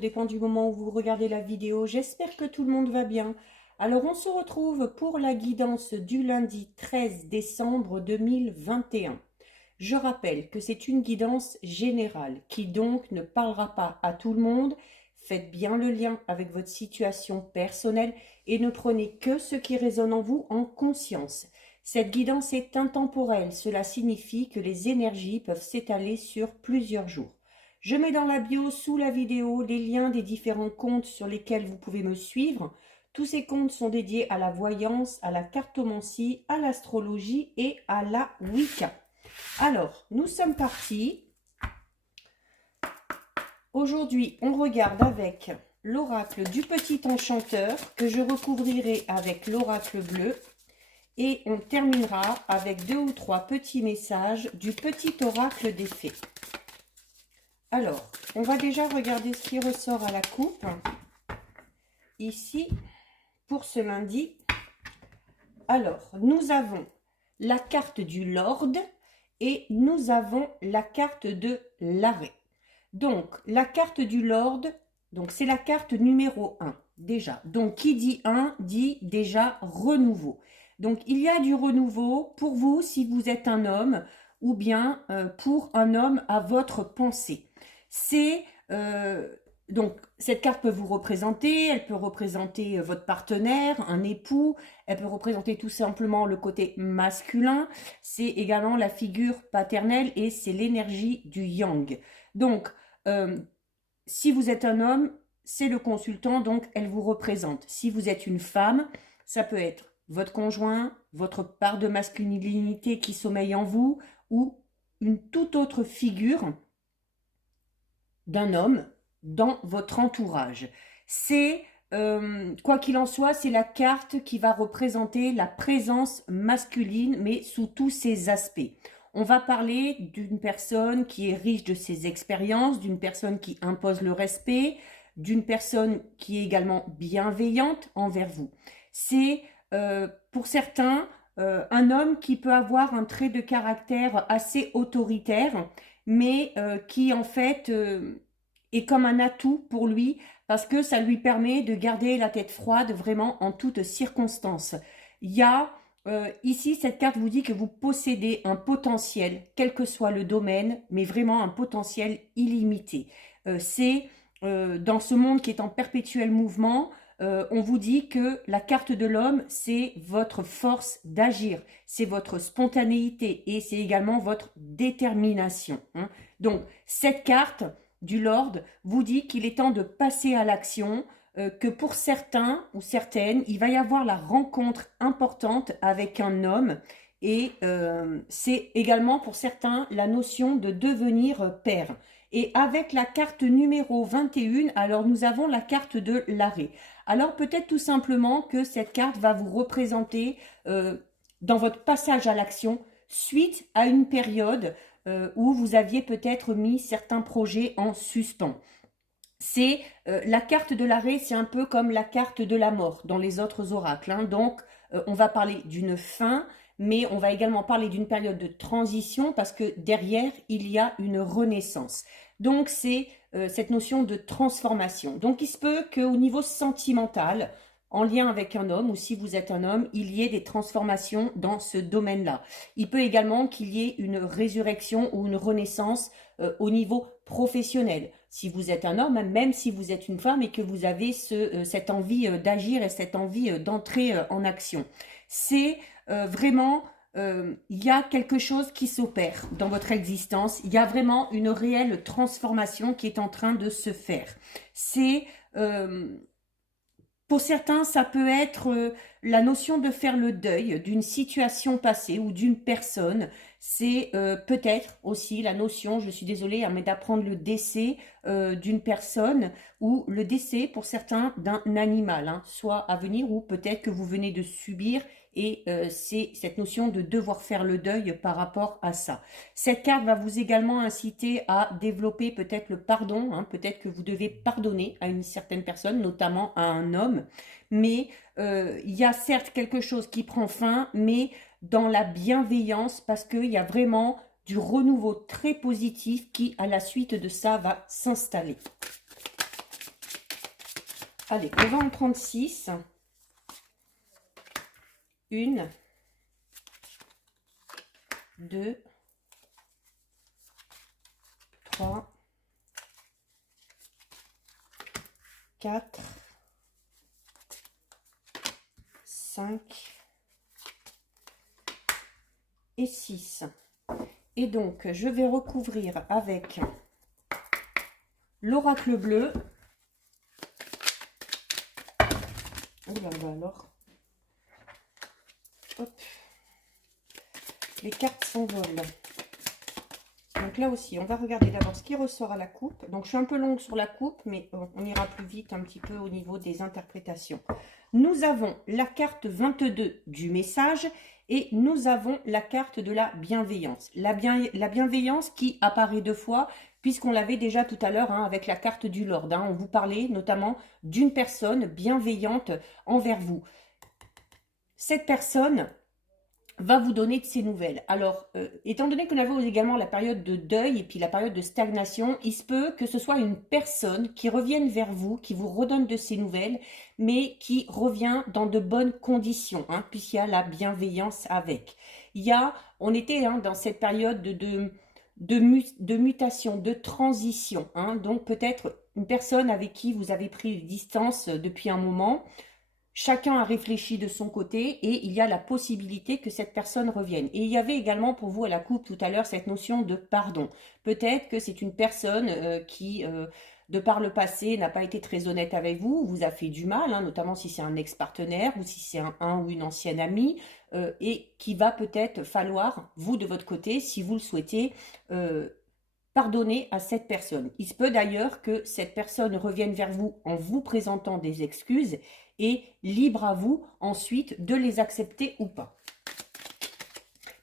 tout dépend du moment où vous regardez la vidéo. J'espère que tout le monde va bien. Alors, on se retrouve pour la guidance du lundi 13 décembre 2021. Je rappelle que c'est une guidance générale qui donc ne parlera pas à tout le monde. Faites bien le lien avec votre situation personnelle et ne prenez que ce qui résonne en vous en conscience. Cette guidance est intemporelle, cela signifie que les énergies peuvent s'étaler sur plusieurs jours. Je mets dans la bio sous la vidéo les liens des différents comptes sur lesquels vous pouvez me suivre. Tous ces comptes sont dédiés à la voyance, à la cartomancie, à l'astrologie et à la Wicca. Alors, nous sommes partis. Aujourd'hui, on regarde avec l'oracle du petit enchanteur que je recouvrirai avec l'oracle bleu. Et on terminera avec 2 ou 3 petits messages du petit oracle des fées. Alors, on va déjà regarder ce qui ressort à la coupe. Ici, pour ce lundi. Alors, nous avons la carte du Lord et nous avons la carte de l'arrêt. Donc, la carte du Lord, donc c'est la carte numéro 1, déjà. Donc, qui dit 1 dit déjà renouveau. Donc, il y a du renouveau pour vous si vous êtes un homme ou bien pour un homme à votre pensée. C'est donc cette carte peut vous représenter, elle peut représenter votre partenaire, un époux, elle peut représenter tout simplement le côté masculin, c'est également la figure paternelle et c'est l'énergie du yang. Donc, si vous êtes un homme, c'est le consultant, donc elle vous représente. Si vous êtes une femme, ça peut être votre conjoint, votre part de masculinité qui sommeille en vous ou une toute autre figure d'un homme dans votre entourage. C'est, quoi qu'il en soit, c'est la carte qui va représenter la présence masculine, mais sous tous ses aspects. On va parler d'une personne qui est riche de ses expériences, d'une personne qui impose le respect, d'une personne qui est également bienveillante envers vous. C'est, pour certains, un homme qui peut avoir un trait de caractère assez autoritaire, mais qui en fait est comme un atout pour lui parce que ça lui permet de garder la tête froide vraiment en toutes circonstances. Il y a ici, cette carte vous dit que vous possédez un potentiel, quel que soit le domaine, mais vraiment un potentiel illimité. C'est dans ce monde qui est en perpétuel mouvement, on vous dit que la carte de l'homme, c'est votre force d'agir, c'est votre spontanéité et c'est également votre détermination. Hein. Donc, cette carte du Lord vous dit qu'il est temps de passer à l'action, que pour certains ou certaines, il va y avoir la rencontre importante avec un homme et c'est également pour certains la notion de devenir père. Et avec la carte numéro 21, alors nous avons la carte de l'arrêt. Alors peut-être tout simplement que cette carte va vous représenter dans votre passage à l'action suite à une période où vous aviez peut-être mis certains projets en suspens. C'est la carte de l'arrêt, c'est un peu comme la carte de la mort dans les autres oracles. Hein. Donc, on va parler d'une fin, mais on va également parler d'une période de transition parce que derrière, il y a une renaissance. Donc, c'est cette notion de transformation. Donc, il se peut qu'au niveau sentimental, en lien avec un homme, ou si vous êtes un homme, il y ait des transformations dans ce domaine-là. Il peut également qu'il y ait une résurrection ou une renaissance au niveau professionnel. Si vous êtes un homme, même si vous êtes une femme et que vous avez cette envie d'agir et cette envie d'entrer en action. C'est vraiment, il y a quelque chose qui s'opère dans votre existence. Il y a vraiment une réelle transformation qui est en train de se faire. C'est... pour certains, ça peut être la notion de faire le deuil d'une situation passée ou d'une personne. C'est peut-être aussi la notion, je suis désolée, mais d'apprendre le décès d'une personne ou le décès pour certains d'un animal, hein, soit à venir ou peut-être que vous venez de subir et c'est cette notion de devoir faire le deuil par rapport à ça. Cette carte va vous également inciter à développer peut-être le pardon, hein, peut-être que vous devez pardonner à une certaine personne, notamment à un homme, mais il y a certes quelque chose qui prend fin, mais dans la bienveillance parce qu'il y a vraiment du renouveau très positif qui, à la suite de ça, va s'installer. Allez, on va en prendre 6. 1, 2, 3, 4, 5 et 6. Et donc, je vais recouvrir avec l'oracle bleu. Oh là là, alors. Hop. Les cartes s'envolent. Donc là aussi, on va regarder d'abord ce qui ressort à la coupe. Donc, je suis un peu longue sur la coupe, mais on ira plus vite un petit peu au niveau des interprétations. Nous avons la carte 22 du message et nous avons la carte de la bienveillance. La bienveillance qui apparaît 2 fois, puisqu'on l'avait déjà tout à l'heure avec la carte du Lord. On vous parlait notamment d'une personne bienveillante envers vous. Cette personne va vous donner de ses nouvelles. Alors, étant donné que nous avons également la période de deuil et puis la période de stagnation, il se peut que ce soit une personne qui revienne vers vous, qui vous redonne de ses nouvelles, mais qui revient dans de bonnes conditions, puisqu'il y a la bienveillance avec. On était dans cette période de mutation, de transition, donc peut-être une personne avec qui vous avez pris distance depuis un moment. Chacun a réfléchi de son côté et il y a la possibilité que cette personne revienne. Et il y avait également pour vous à la coupe tout à l'heure cette notion de pardon. Peut-être que c'est une personne qui, de par le passé, n'a pas été très honnête avec vous, vous a fait du mal, notamment si c'est un ex-partenaire ou si c'est un ou une ancienne amie, et qui va peut-être falloir, vous de votre côté, si vous le souhaitez, pardonner à cette personne. Il se peut d'ailleurs que cette personne revienne vers vous en vous présentant des excuses et libre à vous ensuite de les accepter ou pas.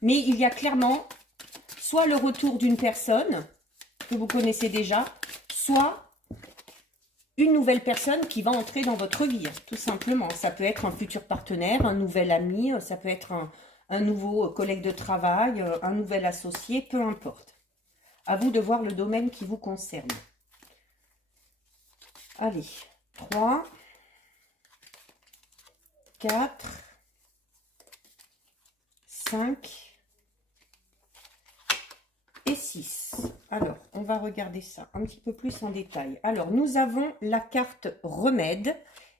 Mais il y a clairement soit le retour d'une personne que vous connaissez déjà, soit une nouvelle personne qui va entrer dans votre vie, tout simplement. Ça peut être un futur partenaire, un nouvel ami, ça peut être un nouveau collègue de travail, un nouvel associé, peu importe. À vous de voir le domaine qui vous concerne. Allez, 3, 4, 5 et 6. Alors, on va regarder ça un petit peu plus en détail. Alors, nous avons la carte remède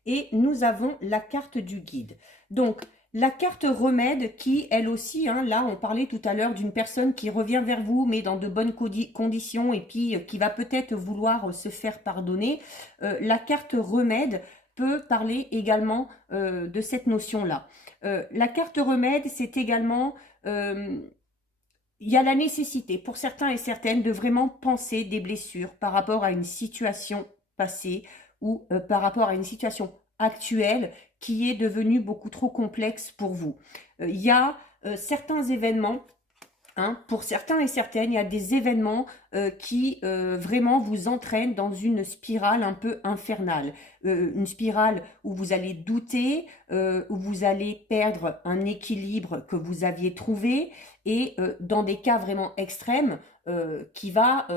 et nous avons la carte du guide. Donc, la carte remède qui, elle aussi, là, on parlait tout à l'heure d'une personne qui revient vers vous, mais dans de bonnes conditions et puis qui va peut-être vouloir se faire pardonner. La carte remède peut parler également de cette notion-là. La carte remède, c'est également... il y a la nécessité pour certains et certaines de vraiment penser des blessures par rapport à une situation passée ou par rapport à une situation actuelle qui est devenue beaucoup trop complexe pour vous. Il y a certains événements, pour certains et certaines, il y a des événements qui vraiment vous entraînent dans une spirale un peu infernale. Une spirale où vous allez douter, où vous allez perdre un équilibre que vous aviez trouvé et dans des cas vraiment extrêmes qui va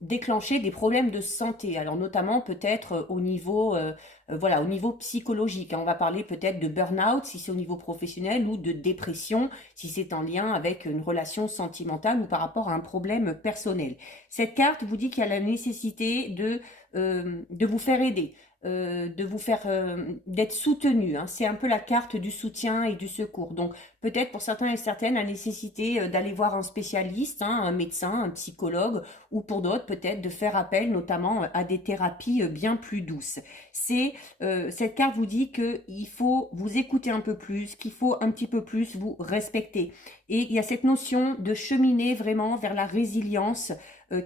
déclencher des problèmes de santé. Alors notamment peut-être au niveau au niveau psychologique. On va parler peut-être de burn-out si c'est au niveau professionnel ou de dépression si c'est en lien avec une relation sentimentale ou par rapport à un problème personnel. Cette carte vous dit qu'il y a la nécessité de vous faire aider, de vous faire d'être soutenu. C'est un peu la carte du soutien et du secours. Donc peut-être pour certains et certaines la nécessité d'aller voir un spécialiste, un médecin, un psychologue, ou pour d'autres peut-être de faire appel notamment à des thérapies bien plus douces. Cette carte vous dit qu'il faut vous écouter un peu plus, qu'il faut un petit peu plus vous respecter. Et il y a cette notion de cheminer vraiment vers la résilience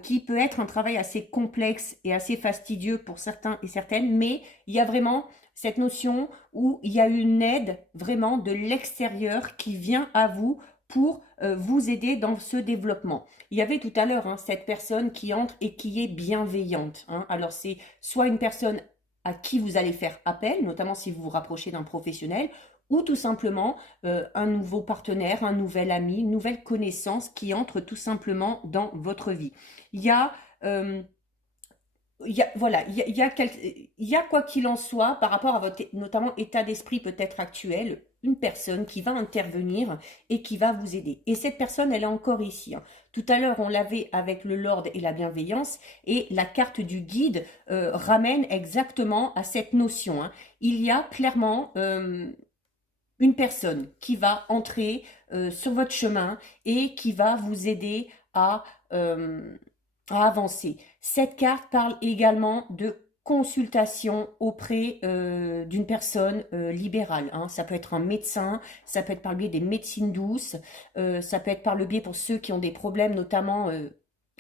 qui peut être un travail assez complexe et assez fastidieux pour certains et certaines, mais il y a vraiment cette notion où il y a une aide vraiment de l'extérieur qui vient à vous pour vous aider dans ce développement. Il y avait tout à l'heure cette personne qui entre et qui est bienveillante. Alors c'est soit une personne à qui vous allez faire appel, notamment si vous vous rapprochez d'un professionnel, ou tout simplement un nouveau partenaire, un nouvel ami, une nouvelle connaissance qui entre tout simplement dans votre vie. Il y a voilà, il y a quoi qu'il en soit, par rapport à votre notamment état d'esprit peut-être actuel, une personne qui va intervenir et qui va vous aider. Et cette personne, elle est encore ici, hein. Tout à l'heure, on l'avait avec le Lord et la bienveillance, et la carte du guide ramène exactement à cette notion, hein. Il y a clairement une personne qui va entrer sur votre chemin et qui va vous aider euh, à avancer. Cette carte parle également de consultation auprès d'une personne libérale, hein. Ça peut être un médecin, ça peut être par le biais des médecines douces, ça peut être par le biais pour ceux qui ont des problèmes notamment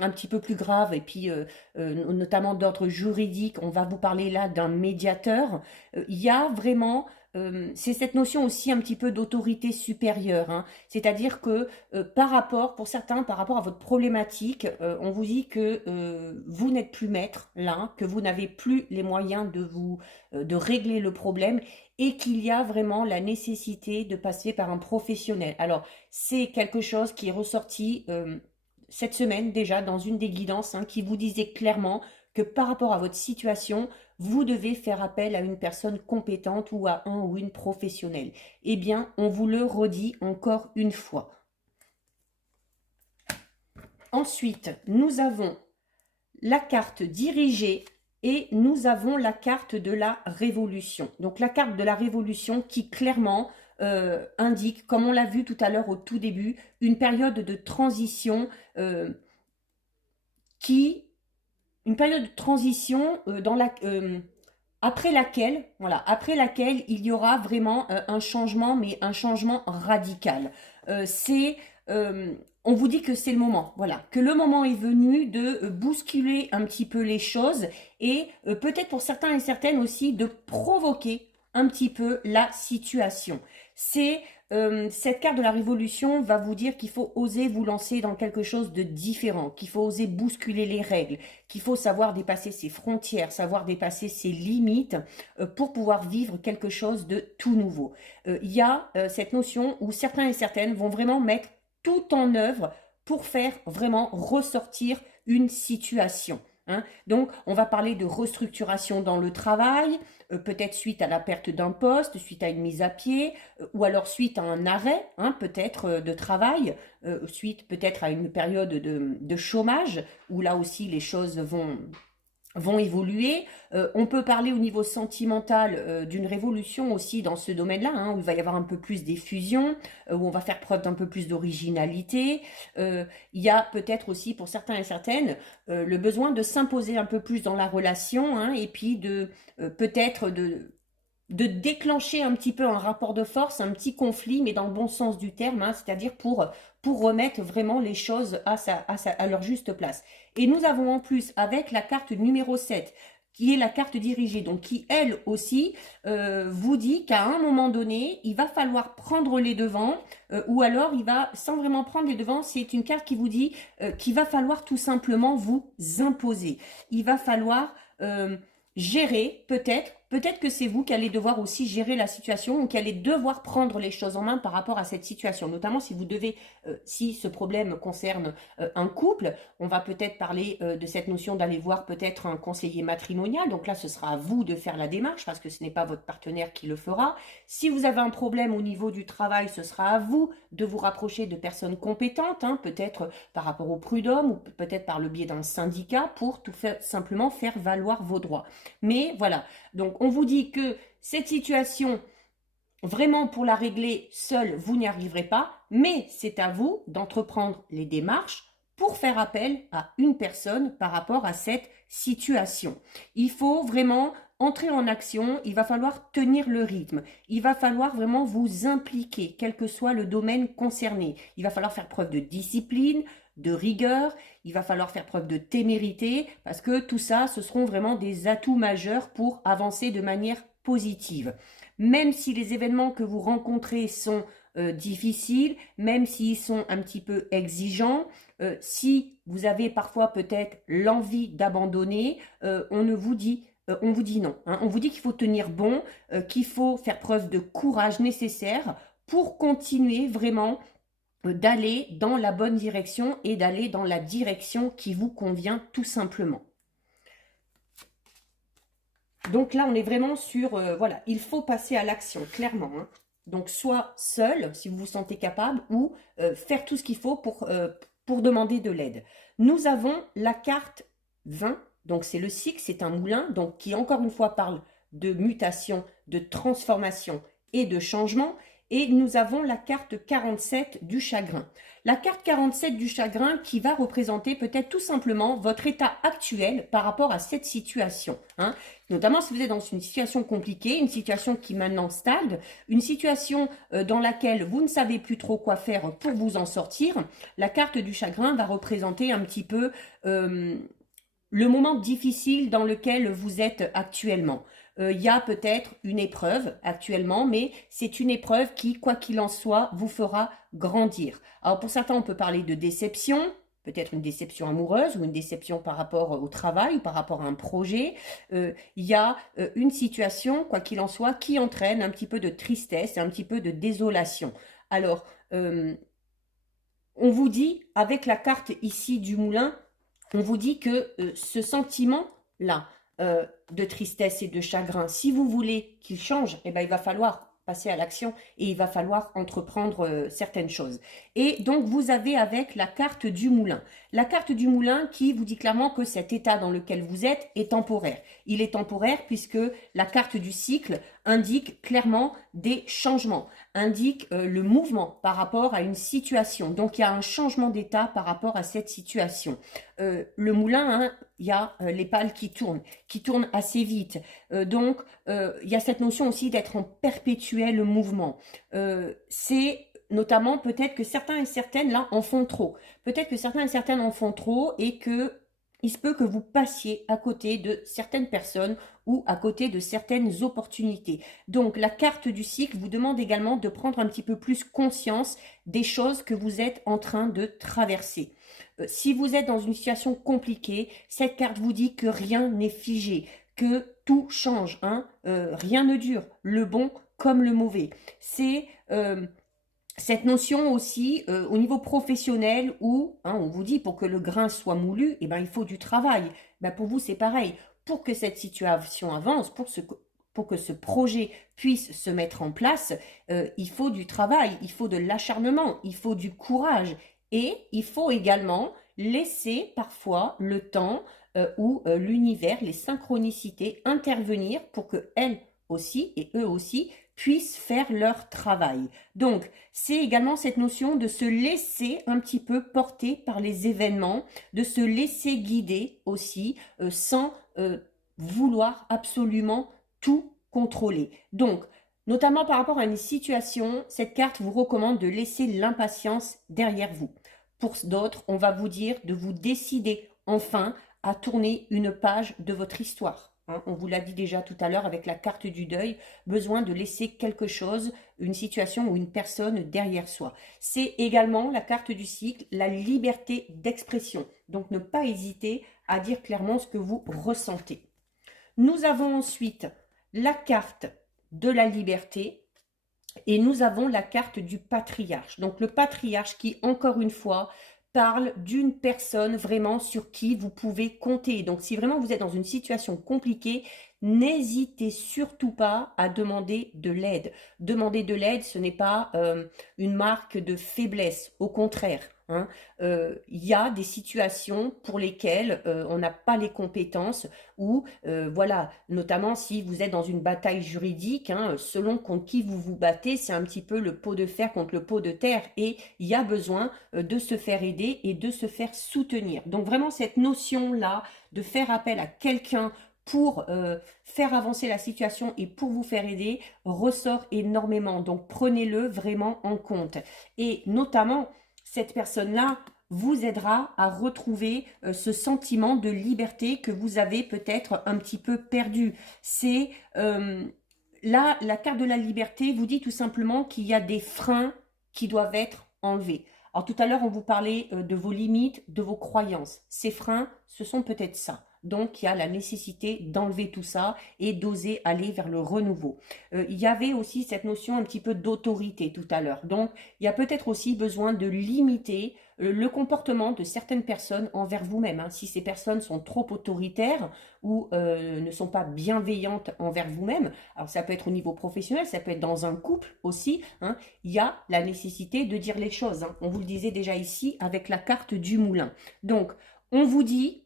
un petit peu plus graves et puis notamment d'ordre juridique. On va vous parler là d'un médiateur. Il y a vraiment c'est cette notion aussi un petit peu d'autorité supérieure, hein. C'est-à-dire que par rapport, pour certains, par rapport à votre problématique, on vous dit que vous n'êtes plus maître là, que vous n'avez plus les moyens de régler le problème et qu'il y a vraiment la nécessité de passer par un professionnel. Alors, c'est quelque chose qui est ressorti cette semaine déjà dans une des guidances, hein, qui vous disait clairement que par rapport à votre situation, vous devez faire appel à une personne compétente ou à un ou une professionnelle. Eh bien, on vous le redit encore une fois. Ensuite, nous avons la carte dirigée et nous avons la carte de la révolution. Donc la carte de la révolution qui clairement indique, comme on l'a vu tout à l'heure au tout début, une période de transition une période de transition après laquelle il y aura vraiment un changement, mais un changement radical. C'est on vous dit que c'est le moment, voilà, que le moment est venu de bousculer un petit peu les choses et peut-être pour certains et certaines aussi de provoquer un petit peu la situation. C'est cette carte de la révolution va vous dire qu'il faut oser vous lancer dans quelque chose de différent, qu'il faut oser bousculer les règles, qu'il faut savoir dépasser ses frontières, savoir dépasser ses limites pour pouvoir vivre quelque chose de tout nouveau. Il y a cette notion où certains et certaines vont vraiment mettre tout en œuvre pour faire vraiment ressortir une situation, hein. Donc, on va parler de restructuration dans le travail, peut-être suite à la perte d'un poste, suite à une mise à pied, ou alors suite à un arrêt, hein, peut-être de travail, suite peut-être à une période de chômage, où là aussi les choses vont évoluer. On peut parler au niveau sentimental d'une révolution aussi dans ce domaine-là, hein, où il va y avoir un peu plus d'effusion, où on va faire preuve d'un peu plus d'originalité. Il y a peut-être aussi pour certains et certaines le besoin de s'imposer un peu plus dans la relation, hein, et puis de peut-être de déclencher un petit peu un rapport de force, un petit conflit, mais dans le bon sens du terme, hein, c'est-à-dire pour remettre vraiment les choses à leur juste place. Et nous avons en plus, avec la carte numéro 7, qui est la carte dirigée, donc qui, elle aussi, vous dit qu'à un moment donné, il va falloir prendre les devants, ou alors il va, sans vraiment prendre les devants, c'est une carte qui vous dit qu'il va falloir tout simplement vous imposer. Il va falloir gérer, peut-être que c'est vous qui allez devoir aussi gérer la situation ou qui allez devoir prendre les choses en main par rapport à cette situation, notamment si vous devez, si ce problème concerne un couple, on va peut-être parler de cette notion d'aller voir peut-être un conseiller matrimonial, donc là ce sera à vous de faire la démarche parce que ce n'est pas votre partenaire qui le fera. Si vous avez un problème au niveau du travail, ce sera à vous de vous rapprocher de personnes compétentes, hein, peut-être par rapport au prud'homme ou peut-être par le biais d'un syndicat pour tout simplement faire valoir vos droits. Mais voilà, donc on vous dit que cette situation, vraiment pour la régler seule, vous n'y arriverez pas, mais c'est à vous d'entreprendre les démarches pour faire appel à une personne par rapport à cette situation. Il faut vraiment entrer en action, il va falloir tenir le rythme, il va falloir vraiment vous impliquer, quel que soit le domaine concerné. Il va falloir faire preuve de discipline, de rigueur, il va falloir faire preuve de témérité, parce que tout ça, ce seront vraiment des atouts majeurs pour avancer de manière positive. Même si les événements que vous rencontrez sont difficiles, même s'ils sont un petit peu exigeants, si vous avez parfois peut-être l'envie d'abandonner, on vous dit non, hein. On vous dit qu'il faut tenir bon, qu'il faut faire preuve de courage nécessaire pour continuer vraiment d'aller dans la bonne direction et d'aller dans la direction qui vous convient tout simplement. Donc là, on est vraiment sur, voilà, il faut passer à l'action, clairement, hein. Donc, soit seul, si vous vous sentez capable, ou faire tout ce qu'il faut pour demander de l'aide. Nous avons la carte 20, donc c'est le cycle, c'est un moulin, donc qui encore une fois parle de mutation, de transformation et de changement. Et nous avons la carte 47 du chagrin. La carte 47 du chagrin qui va représenter peut-être tout simplement votre état actuel par rapport à cette situation, hein. Notamment si vous êtes dans une situation compliquée, une situation qui maintenant stagne, une situation dans laquelle vous ne savez plus trop quoi faire pour vous en sortir. La carte du chagrin va représenter un petit peu le moment difficile dans lequel vous êtes actuellement. Il y a peut-être une épreuve actuellement, mais c'est une épreuve qui, quoi qu'il en soit, vous fera grandir. Alors pour certains, on peut parler de déception, peut-être une déception amoureuse ou une déception par rapport au travail ou par rapport à un projet. Il y a une situation, quoi qu'il en soit, qui entraîne un petit peu de tristesse et un petit peu de désolation. Alors, on vous dit, avec la carte ici du moulin, on vous dit que ce sentiment-là de tristesse et de chagrin, si vous voulez qu'il change, eh ben, il va falloir passer à l'action et il va falloir entreprendre certaines choses. Et donc, vous avez avec la carte du moulin. La carte du moulin qui vous dit clairement que cet état dans lequel vous êtes est temporaire. Il est temporaire puisque la carte du cycle indique clairement des changements, indique le mouvement par rapport à une situation. Donc, il y a un changement d'état par rapport à cette situation. Le moulin, hein, il y a les pales qui tournent assez vite. Donc, il y a cette notion aussi d'être en perpétuel mouvement. C'est notamment peut-être que certains et certaines, là, en font trop. Peut-être que certains et certaines en font trop et que il se peut que vous passiez à côté de certaines personnes ou à côté de certaines opportunités. Donc, la carte du cycle vous demande également de prendre un petit peu plus conscience des choses que vous êtes en train de traverser. Si vous êtes dans une situation compliquée, cette carte vous dit que rien n'est figé, que tout change, hein, rien ne dure, le bon comme le mauvais. C'est cette notion aussi au niveau professionnel où hein, on vous dit pour que le grain soit moulu, eh ben, il faut du travail. Ben, pour vous, c'est pareil. Pour que cette situation avance, pour que ce projet puisse se mettre en place, il faut du travail, il faut de l'acharnement, il faut du courage. Et il faut également laisser parfois le temps où l'univers, les synchronicités intervenir pour que elles aussi et eux aussi puissent faire leur travail. Donc, c'est également cette notion de se laisser un petit peu porter par les événements, de se laisser guider aussi, sans vouloir absolument tout contrôler. Donc, notamment par rapport à une situation, cette carte vous recommande de laisser l'impatience derrière vous. Pour d'autres, on va vous dire de vous décider enfin à tourner une page de votre histoire. Hein, on vous l'a dit déjà tout à l'heure avec la carte du deuil, besoin de laisser quelque chose, une situation ou une personne derrière soi. C'est également la carte du cycle, la liberté d'expression. Donc ne pas hésiter à dire clairement ce que vous ressentez. Nous avons ensuite la carte de la liberté et nous avons la carte du patriarche. Donc le patriarche qui, encore une fois, parle d'une personne vraiment sur qui vous pouvez compter. Donc, si vraiment vous êtes dans une situation compliquée, n'hésitez surtout pas à demander de l'aide. Demander de l'aide, ce n'est pas une marque de faiblesse, au contraire. Hein. Y a des situations pour lesquelles on n'a pas les compétences ou voilà, notamment si vous êtes dans une bataille juridique, hein, selon contre qui vous vous battez, c'est un petit peu le pot de fer contre le pot de terre et il y a besoin de se faire aider et de se faire soutenir. Donc vraiment cette notion-là de faire appel à quelqu'un pour faire avancer la situation et pour vous faire aider ressort énormément. Donc prenez-le vraiment en compte. Et notamment, cette personne-là vous aidera à retrouver ce sentiment de liberté que vous avez peut-être un petit peu perdu. C'est là, la carte de la liberté vous dit tout simplement qu'il y a des freins qui doivent être enlevés. Alors tout à l'heure, on vous parlait de vos limites, de vos croyances. Ces freins, ce sont peut-être ça. Donc, il y a la nécessité d'enlever tout ça et d'oser aller vers le renouveau. Il y avait aussi cette notion un petit peu d'autorité tout à l'heure. Donc, il y a peut-être aussi besoin de limiter le comportement de certaines personnes envers vous-même. Hein. Si ces personnes sont trop autoritaires ou ne sont pas bienveillantes envers vous-même, alors ça peut être au niveau professionnel, ça peut être dans un couple aussi, hein, il y a la nécessité de dire les choses. Hein. On vous le disait déjà ici avec la carte du moulin. Donc, on vous dit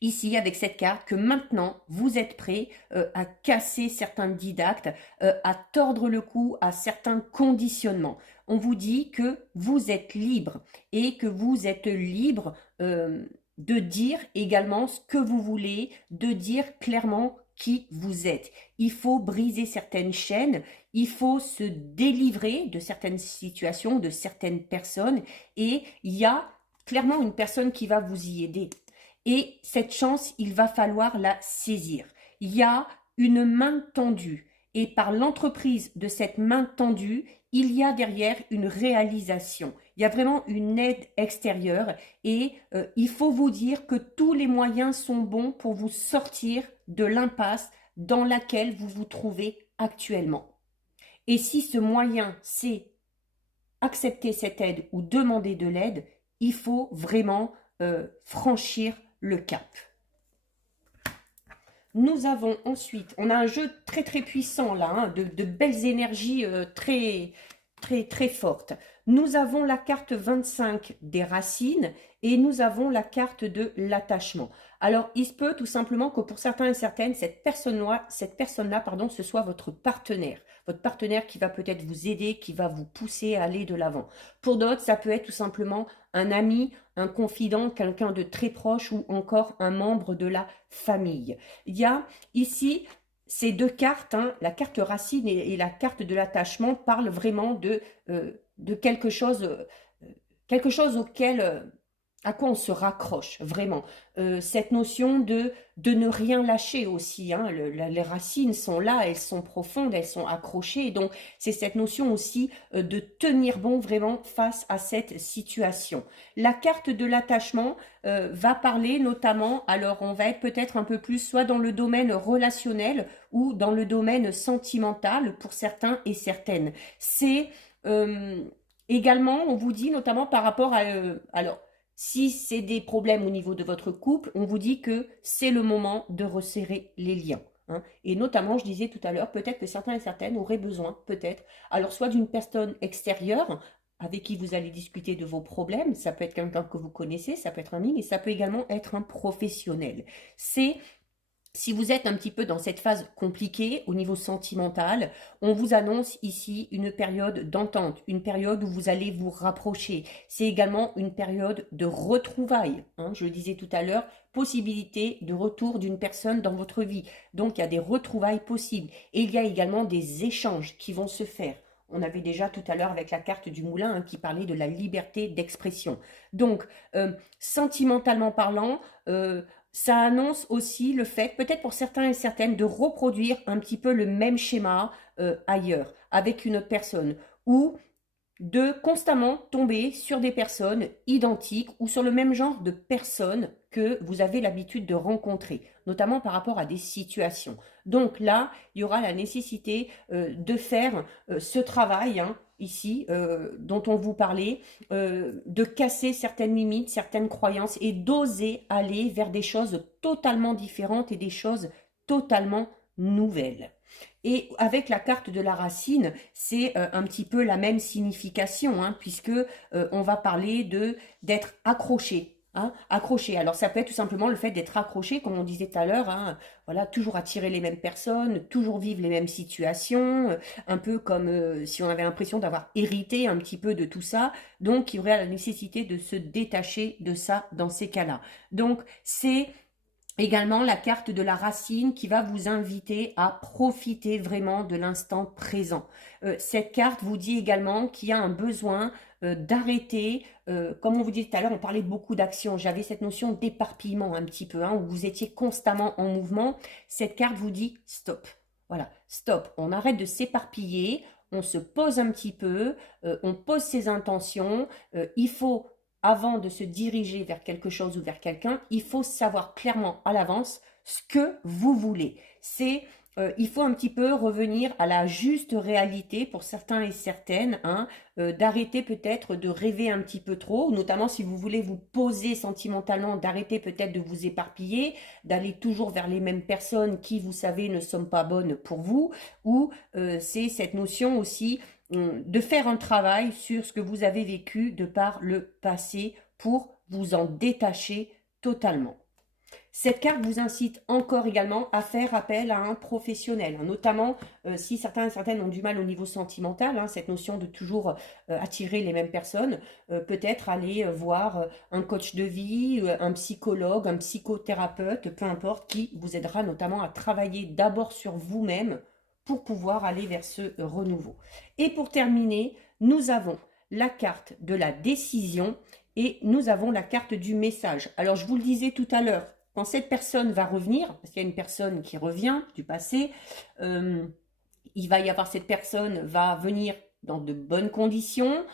ici avec cette carte que maintenant vous êtes prêt à casser certains didactes, à tordre le cou à certains conditionnements. On vous dit que vous êtes libre et que vous êtes libre de dire également ce que vous voulez, de dire clairement qui vous êtes. Il faut briser certaines chaînes, il faut se délivrer de certaines situations, de certaines personnes, et il y a clairement une personne qui va vous y aider. Et cette chance, il va falloir la saisir. Il y a une main tendue. Et par l'entreprise de cette main tendue, il y a derrière une réalisation. Il y a vraiment une aide extérieure. Et il faut vous dire que tous les moyens sont bons pour vous sortir de l'impasse dans laquelle vous vous trouvez actuellement. Et si ce moyen, c'est accepter cette aide ou demander de l'aide, il faut vraiment franchir le cap. Nous avons ensuite, on a un jeu très très puissant là, hein, de belles énergies très fortes. Nous avons la carte 25 des racines et nous avons la carte de l'attachement. Alors, il se peut tout simplement que pour certains et certaines, cette personne-là, ce soit votre partenaire. Votre partenaire qui va peut-être vous aider, qui va vous pousser à aller de l'avant. Pour d'autres, ça peut être tout simplement un ami, un confident, quelqu'un de très proche ou encore un membre de la famille. Il y a ici ces deux cartes, hein, la carte racine et la carte de l'attachement parlent vraiment de quelque chose auquel à quoi on se raccroche vraiment. Cette notion de ne rien lâcher aussi. Hein. Les racines sont là, elles sont profondes, elles sont accrochées. Donc, c'est cette notion aussi de tenir bon vraiment face à cette situation. La carte de l'attachement va parler notamment, alors on va être peut-être un peu plus soit dans le domaine relationnel ou dans le domaine sentimental pour certains et certaines. C'est également, on vous dit notamment par rapport à... alors, si c'est des problèmes au niveau de votre couple, on vous dit que c'est le moment de resserrer les liens. Hein. Et notamment, je disais tout à l'heure, peut-être que certains et certaines auraient besoin, peut-être, alors soit d'une personne extérieure avec qui vous allez discuter de vos problèmes, ça peut être quelqu'un que vous connaissez, ça peut être un ami, mais ça peut également être un professionnel. C'est... Si vous êtes un petit peu dans cette phase compliquée au niveau sentimental, on vous annonce ici une période d'entente, une période où vous allez vous rapprocher. C'est également une période de retrouvailles. Hein, je le disais tout à l'heure, possibilité de retour d'une personne dans votre vie. Donc, il y a des retrouvailles possibles. Et il y a également des échanges qui vont se faire. On avait déjà tout à l'heure avec la carte du moulin hein, qui parlait de la liberté d'expression. Donc, sentimentalement parlant, ça annonce aussi le fait, peut-être pour certains et certaines, de reproduire un petit peu le même schéma ailleurs, avec une personne, ou de constamment tomber sur des personnes identiques ou sur le même genre de personnes que vous avez l'habitude de rencontrer, notamment par rapport à des situations. Donc là, il y aura la nécessité de faire ce travail, hein, ici, dont on vous parlait, de casser certaines limites, certaines croyances et d'oser aller vers des choses totalement différentes et des choses totalement nouvelles. Et avec la carte de la racine, c'est un petit peu la même signification, hein, puisque on va parler d'être accroché. Hein, accroché. Alors ça peut être tout simplement le fait d'être accroché, comme on disait tout à l'heure, hein, voilà, toujours attirer les mêmes personnes, toujours vivre les mêmes situations, un peu comme si on avait l'impression d'avoir hérité un petit peu de tout ça, donc il y aurait la nécessité de se détacher de ça dans ces cas-là. Donc c'est également la carte de la racine qui va vous inviter à profiter vraiment de l'instant présent. Cette carte vous dit également qu'il y a un besoin d'arrêter, comme on vous dit tout à l'heure, on parlait beaucoup d'action, j'avais cette notion d'éparpillement un petit peu, hein, où vous étiez constamment en mouvement. Cette carte vous dit stop, voilà, stop, on arrête de s'éparpiller, on se pose un petit peu, on pose ses intentions, il faut avant de se diriger vers quelque chose ou vers quelqu'un, il faut savoir clairement à l'avance ce que vous voulez. Il faut un petit peu revenir à la juste réalité pour certains et certaines, hein, d'arrêter peut-être de rêver un petit peu trop, notamment si vous voulez vous poser sentimentalement, d'arrêter peut-être de vous éparpiller, d'aller toujours vers les mêmes personnes qui, vous savez, ne sont pas bonnes pour vous, ou c'est cette notion aussi de faire un travail sur ce que vous avez vécu de par le passé pour vous en détacher totalement. Cette carte vous incite encore également à faire appel à un professionnel, hein, notamment si certains et certaines ont du mal au niveau sentimental, hein, cette notion de toujours attirer les mêmes personnes, peut-être aller voir un coach de vie, un psychologue, un psychothérapeute, peu importe, qui vous aidera notamment à travailler d'abord sur vous-même pour pouvoir aller vers ce renouveau. Et pour terminer, nous avons la carte de la décision et nous avons la carte du message. Alors, je vous le disais tout à l'heure, quand cette personne va revenir, parce qu'il y a une personne qui revient du passé, il va y avoir cette personne va venir dans de bonnes conditions,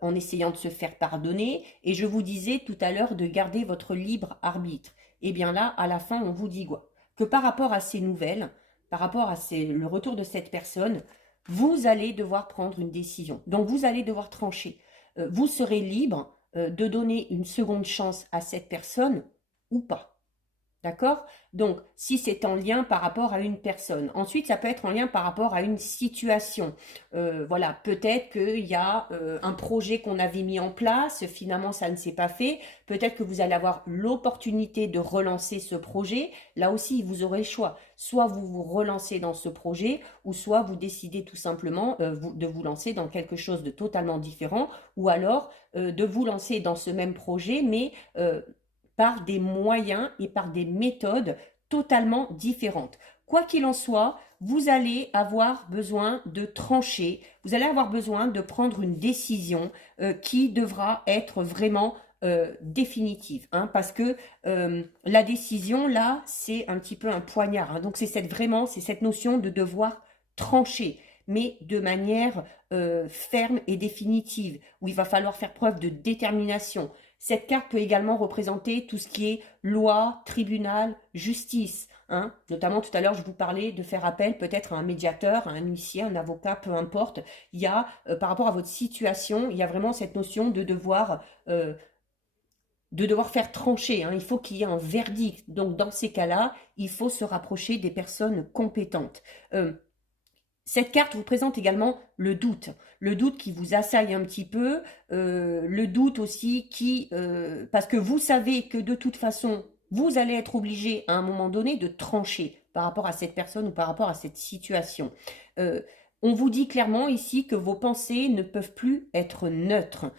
en essayant de se faire pardonner. Et je vous disais tout à l'heure de garder votre libre arbitre. Et bien là, à la fin, on vous dit quoi? Que par rapport à ces nouvelles, par rapport à le retour de cette personne, vous allez devoir prendre une décision. Donc, vous allez devoir trancher. Vous serez libre de donner une seconde chance à cette personne ou pas. D'accord? Donc, si c'est en lien par rapport à une personne. Ensuite, ça peut être en lien par rapport à une situation. Voilà, peut-être qu'il y a un projet qu'on avait mis en place, finalement ça ne s'est pas fait. Peut-être que vous allez avoir l'opportunité de relancer ce projet. Là aussi, vous aurez le choix. Soit vous vous relancez dans ce projet, ou soit vous décidez tout simplement de vous lancer dans quelque chose de totalement différent, ou alors de vous lancer dans ce même projet, mais par des moyens et par des méthodes totalement différentes. Quoi qu'il en soit, vous allez avoir besoin de trancher, vous allez avoir besoin de prendre une décision qui devra être vraiment définitive, hein, parce que la décision, là, c'est un petit peu un poignard. Hein, donc, c'est cette notion de devoir trancher, mais de manière ferme et définitive, où il va falloir faire preuve de détermination. Cette carte peut également représenter tout ce qui est loi, tribunal, justice. Hein. Notamment, tout à l'heure, je vous parlais de faire appel peut-être à un médiateur, à un huissier, un avocat, peu importe. Il y a, par rapport à votre situation, il y a vraiment cette notion de devoir faire trancher. Hein. Il faut qu'il y ait un verdict. Donc, dans ces cas-là, il faut se rapprocher des personnes compétentes. Cette carte représente également le doute qui vous assaille un petit peu, le doute aussi parce que vous savez que de toute façon, vous allez être obligé à un moment donné de trancher par rapport à cette personne ou par rapport à cette situation. On vous dit clairement ici que vos pensées ne peuvent plus être neutres,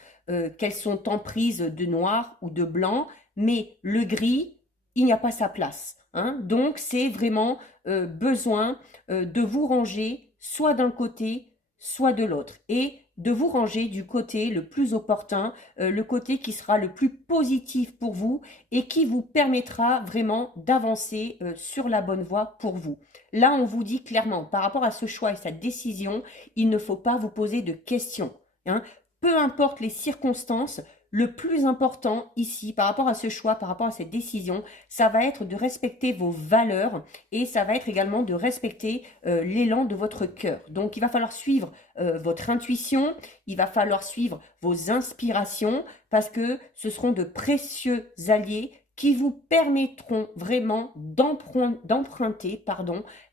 qu'elles sont emprises de noir ou de blanc, mais le gris, il n'y a pas sa place. Hein. Donc, c'est vraiment besoin de vous ranger soit d'un côté, soit de l'autre. Et de vous ranger du côté le plus opportun, le côté qui sera le plus positif pour vous et qui vous permettra vraiment d'avancer sur la bonne voie pour vous. Là, on vous dit clairement, par rapport à ce choix et cette décision, il ne faut pas vous poser de questions. Hein. Peu importe les circonstances, le plus important ici, par rapport à ce choix, par rapport à cette décision, ça va être de respecter vos valeurs et ça va être également de respecter l'élan de votre cœur. Donc, il va falloir suivre votre intuition, il va falloir suivre vos inspirations parce que ce seront de précieux alliés qui vous permettront vraiment d'emprunter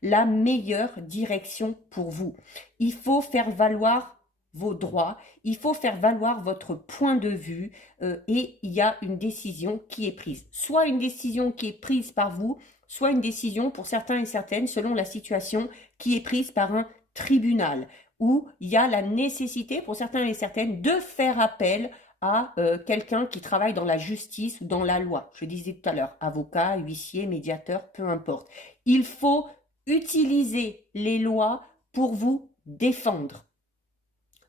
la meilleure direction pour vous. Il faut faire valoir vos droits, il faut faire valoir votre point de vue et il y a une décision qui est prise. Soit une décision qui est prise par vous, soit une décision pour certains et certaines, selon la situation, qui est prise par un tribunal, où il y a la nécessité pour certains et certaines de faire appel à quelqu'un qui travaille dans la justice ou dans la loi. Je disais tout à l'heure, avocat, huissier, médiateur, peu importe. Il faut utiliser les lois pour vous défendre.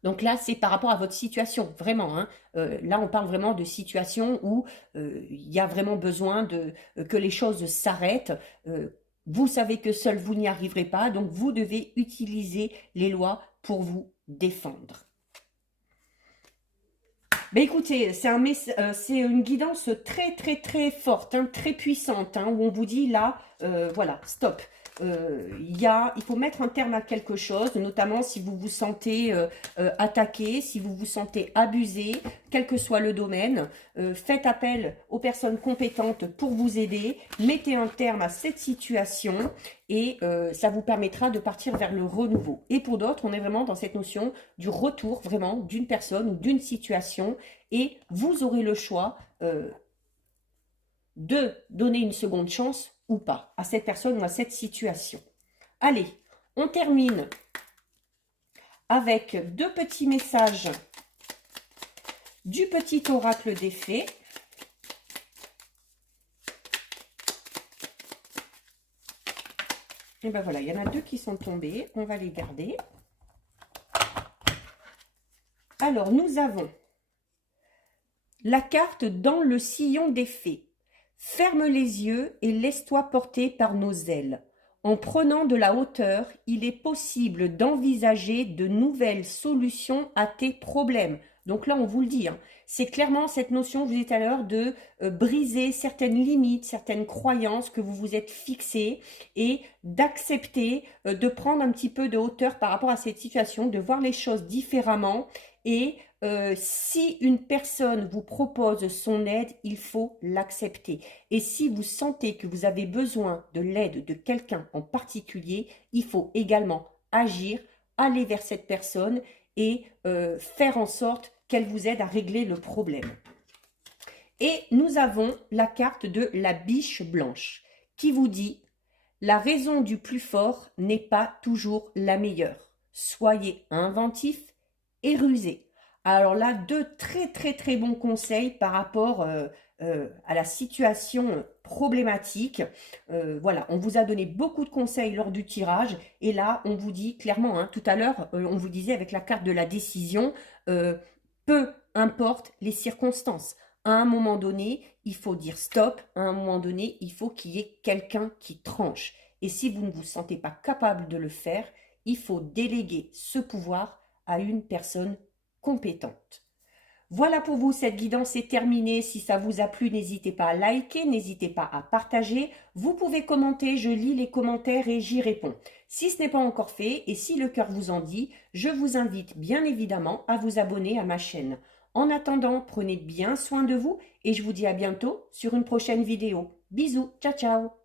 Donc là, c'est par rapport à votre situation, vraiment. Hein. Là, on parle vraiment de situation où il y a vraiment besoin que les choses s'arrêtent. Vous savez que seul, vous n'y arriverez pas, donc vous devez utiliser les lois pour vous défendre. Ben écoutez, c'est une guidance très très très forte, hein, très puissante, hein, où on vous dit là, voilà, stop. Il faut mettre un terme à quelque chose, notamment si vous vous sentez attaqué, si vous vous sentez abusé, quel que soit le domaine. Faites appel aux personnes compétentes pour vous aider. Mettez un terme à cette situation et ça vous permettra de partir vers le renouveau. Et pour d'autres, on est vraiment dans cette notion du retour vraiment d'une personne ou d'une situation et vous aurez le choix de donner une seconde chance ou pas à cette personne ou à cette situation. Allez, on termine avec deux petits messages du petit oracle des fées. Et ben voilà, il y en a deux qui sont tombés, on va les garder. Alors, nous avons la carte dans le sillon des fées. Ferme les yeux et laisse-toi porter par nos ailes. En prenant de la hauteur, il est possible d'envisager de nouvelles solutions à tes problèmes. Donc là, on vous le dit, hein, c'est clairement cette notion, je vous disais tout à l'heure, de briser certaines limites, certaines croyances que vous vous êtes fixées et d'accepter de prendre un petit peu de hauteur par rapport à cette situation, de voir les choses différemment et si une personne vous propose son aide, il faut l'accepter. Et si vous sentez que vous avez besoin de l'aide de quelqu'un en particulier, il faut également agir, aller vers cette personne et faire en sorte qu'elle vous aide à régler le problème. Et nous avons la carte de la biche blanche qui vous dit « La raison du plus fort n'est pas toujours la meilleure. Soyez inventif et rusé. » Alors là, deux très très très bons conseils par rapport à la situation problématique. Voilà, on vous a donné beaucoup de conseils lors du tirage et là, on vous dit clairement, hein, tout à l'heure, on vous disait avec la carte de la décision, peu importe les circonstances. À un moment donné, il faut dire stop. À un moment donné, il faut qu'il y ait quelqu'un qui tranche. Et si vous ne vous sentez pas capable de le faire, il faut déléguer ce pouvoir à une personne compétente. Voilà pour vous, cette guidance est terminée. Si ça vous a plu, n'hésitez pas à liker, n'hésitez pas à partager. Vous pouvez commenter, je lis les commentaires et j'y réponds. Si ce n'est pas encore fait et si le cœur vous en dit, je vous invite bien évidemment à vous abonner à ma chaîne. En attendant, prenez bien soin de vous et je vous dis à bientôt sur une prochaine vidéo. Bisous, ciao ciao.